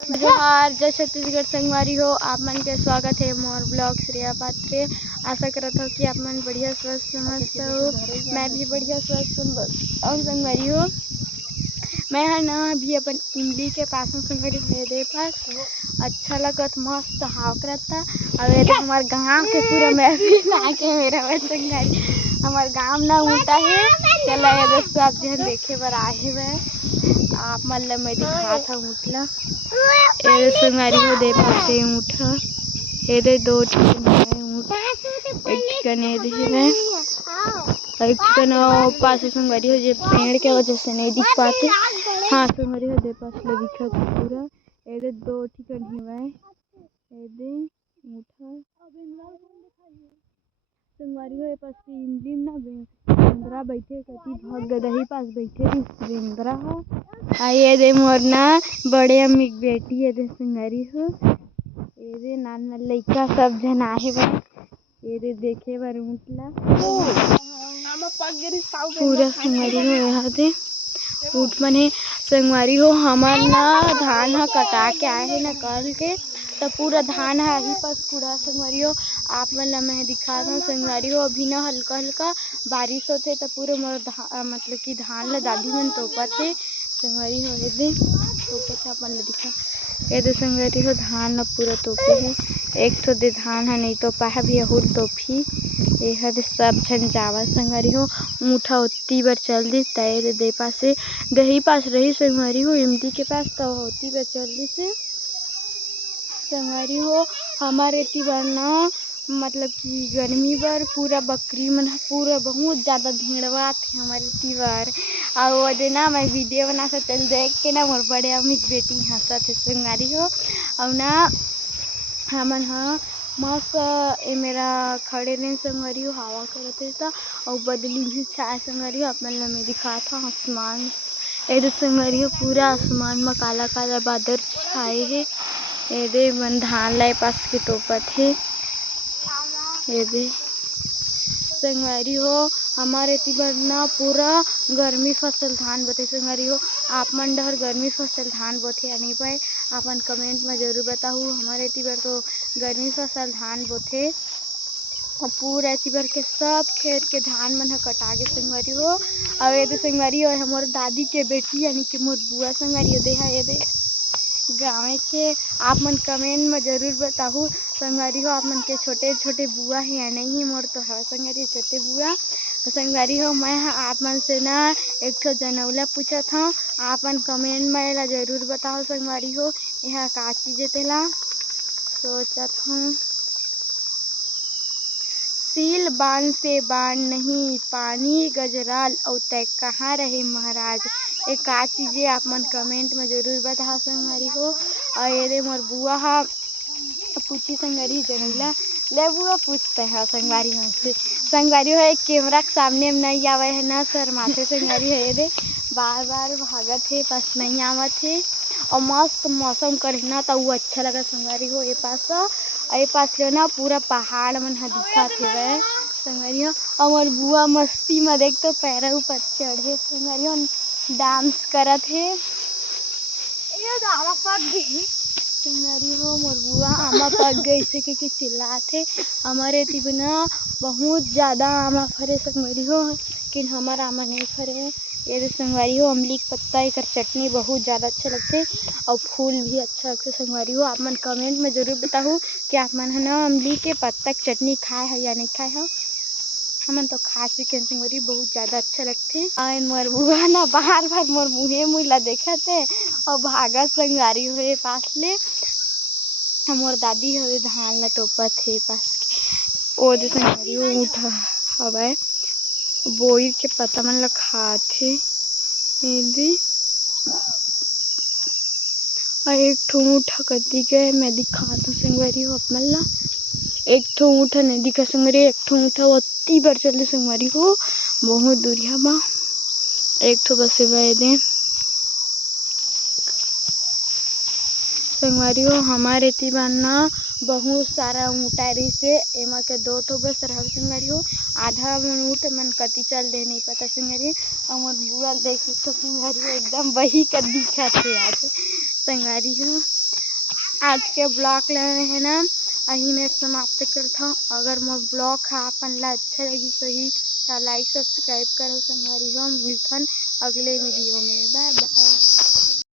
जोहार जय छत्तीसगढ़ संगवारी हो। आप मन के स्वागत है मोर ब्लॉग श्रेया पात्रे। आशा करत हो कि आप मन बढ़िया स्वस्थ मस्त हो। मैं भी बढ़िया स्वस्थ और संगवारी हो। मैं है ना अभी अपन इमली के पास में संगवारी मेरे पास अच्छा लगत मस्त हाव करता। और ये हमारे गाँव के पूरा मैं भी लाके मेरा संगवारी हमारे गाँव ना ऊँटा है। चला ये दोस्तों आप जन देखे बर आए हुए आप मतलब मैं दिखा था ऊँटला ये संगवारी हो दे पासे ऊँट ये दे दो ठिकाने ऊँट एक ठिकाने दे है एक ठिकाना पासे संगवारी हो जे पेड़ के वजह से नहीं दिख पाते। हाँ संगवारी हो दे पास ले दिखा पूरा ये दे दो ठिकाने है ये दे ऊँट संगवारी हो ये पास इमली ना बेंद्रा बैठे कति भाग गदही पास बैठे बेंद्रा हो ये दे मोर ना बड़े अम्मी बेटी ये दे संगवारी हो ये दे नाना लइका सब जन आहे बा ये दे देखे बर ऊँटला पूरा संगवारी हो यहाँ दे ऊँट मने संगवारी हो हमार ना धान ह कटा के आए है ना कल के तो पूरा धान है यही पास कूड़ा संगवारी हो। आप मन ला मैं दिखा दूँ संगवारी हो अभी ना हल्का हल्का बारिश होते तो पूरा मोर मतलब कि धान ला दादी मन तोपत है संगवारी हो ये दे तोपत है अपन ला दिखा ये दे संगवारी हो धान ला पूरा तोपे है एक तो दे धान है नहीं तो पाहा भी अहुल तोपी ये हद सब झन जावा संगवारी हो ऊँठा उत्ती बर चल दी तय दे पासे दही पास रही संगवारी हो इमली के पास तो होती बर चल दी से संगवारी हो हमारे एती बर ना मतलब कि गर्मी बर पूरा बकरी मन पूरा बहुत ज़्यादा भेड़वा थे हमारे एती बर और वो ना मैं वीडियो बना के चल देख के ना मोर बड़े अम्मी बेटी हंसत है संगवारी हो और ना हमन हाँ मस्त ये मेरा खड़े ने संगवारी हो हवा करते था और बदली भी छाए संगवारी हो अपन ला मैं दिखा था आसमान ये संगवारी हो पूरा आसमान में काला काला बादल छाए है ये दे मन धान ला पास के तोपत है ये दे संगवारी हो हमारे एती बर ना पूरा गर्मी फसल धान बोथे संगवारी हो। आप मन डहर गर्मी फसल धान बोथे या नहीं पाए अपन कमेंट में जरूर बताओ। हमारे एती बर तो गर्मी फसल धान बोथे और पूरा एती बर के सब खेत के धान मन ह कटा के संगवारी हो और ये दे संगवारी हो मोर दादी के बेटी यानी कि मोर बुआ संगवारी हो दे है ये दे गाँव के आप मन कमेंट में जरूर बताओ संगवारी हो आप मन के छोटे छोटे बुआ है या नहीं मोर तो है संगवारी छोटे बुआ संगवारी हो। मैं आप मन से ना एक ठो जनौला पूछत हूँ आप मन कमेंट में ला जरूर बताओ संगवारी हो यह का चीज तेला सोचत हूँ सील बांध से बांध नहीं पानी गजराल और तय कहाँ रहे महाराज ये का चीज़ें आप मन कमेंट में जरूर बता संगवारी हो। और ये मोर बुआ हा पूछी संगवारी जनैला ले बुआ पूछते है संगवारी हमसे संगवारी हो एक कैमरा के सामने में नहीं आवे है ना शर्माते संगवारी है ये बार बार भागत है पास नहीं आवत है और मस्त मौसम करना तो वो अच्छा लगा संगवारी हो। ये पास ले ना पूरा पहाड़ मन ह दिखत हेवय संगवारी हो और मोर बुआ मस्ती में देख तो पैरा ऊपर चढ़े संगवारी हो डांस करत है ये दावा पग गई संगवारी हो मोर बुआ आमा पग गई इसे के चिल्लात है। हमारे एती बिना बहुत ज़्यादा आमा फरे संगवारी हो लेकिन हमारा आमा नहीं फरे ये संगवारी हो अमली के पत्ता एक चटनी बहुत ज़्यादा अच्छा लगते और फूल भी अच्छा लगते संगवारी हो। आप मन कमेंट में जरूर बताओ कि आप मन है ना अमली के पत्ता की चटनी खाए है या नहीं खाए हो। हमन तो खा चुके संगवारी बहुत ज़्यादा अच्छा लगते और मोर बुआ ना बार बार मोर मुँह ला देखत है और भागत संगवारी हो पास ले मोर दादी हवे धान ला तोपत है पास के ओ दे संगवारी हो ऊँट हवय बोई के पत्ता मन ला खाथे ये और एक ठो ऊँट कती के मैं दिखात हूँ संगवारी हो आप मन ला एक ठो ऊँट नहीं दिखा संगवारी एक ठो ऊँट अति बर चलते संगवारी हो बहुत दूरिया बा एक ठो बसे दे संगवारी हो। हमारे एती बार ना बहुत सारा ऊँटा रहिसे एमा के 2 ठो बस रहल संगवारी हो। आधा ऊँट मन कति चल देहे नहीं पता संगवारी हो। और मोर बुआ देख सकथव संगवारी हो एकदम बही कर दिखत हे आज संगवारी हो। आज के ब्लॉग ला है ना अही मेर समाप्त करथव। अगर मोर ब्लॉग हा अपन ला अच्छा लगिस होही त लाइक सब्सक्राइब करव संगवारी हो। मिलथन अगले वीडियो में। Bye bye.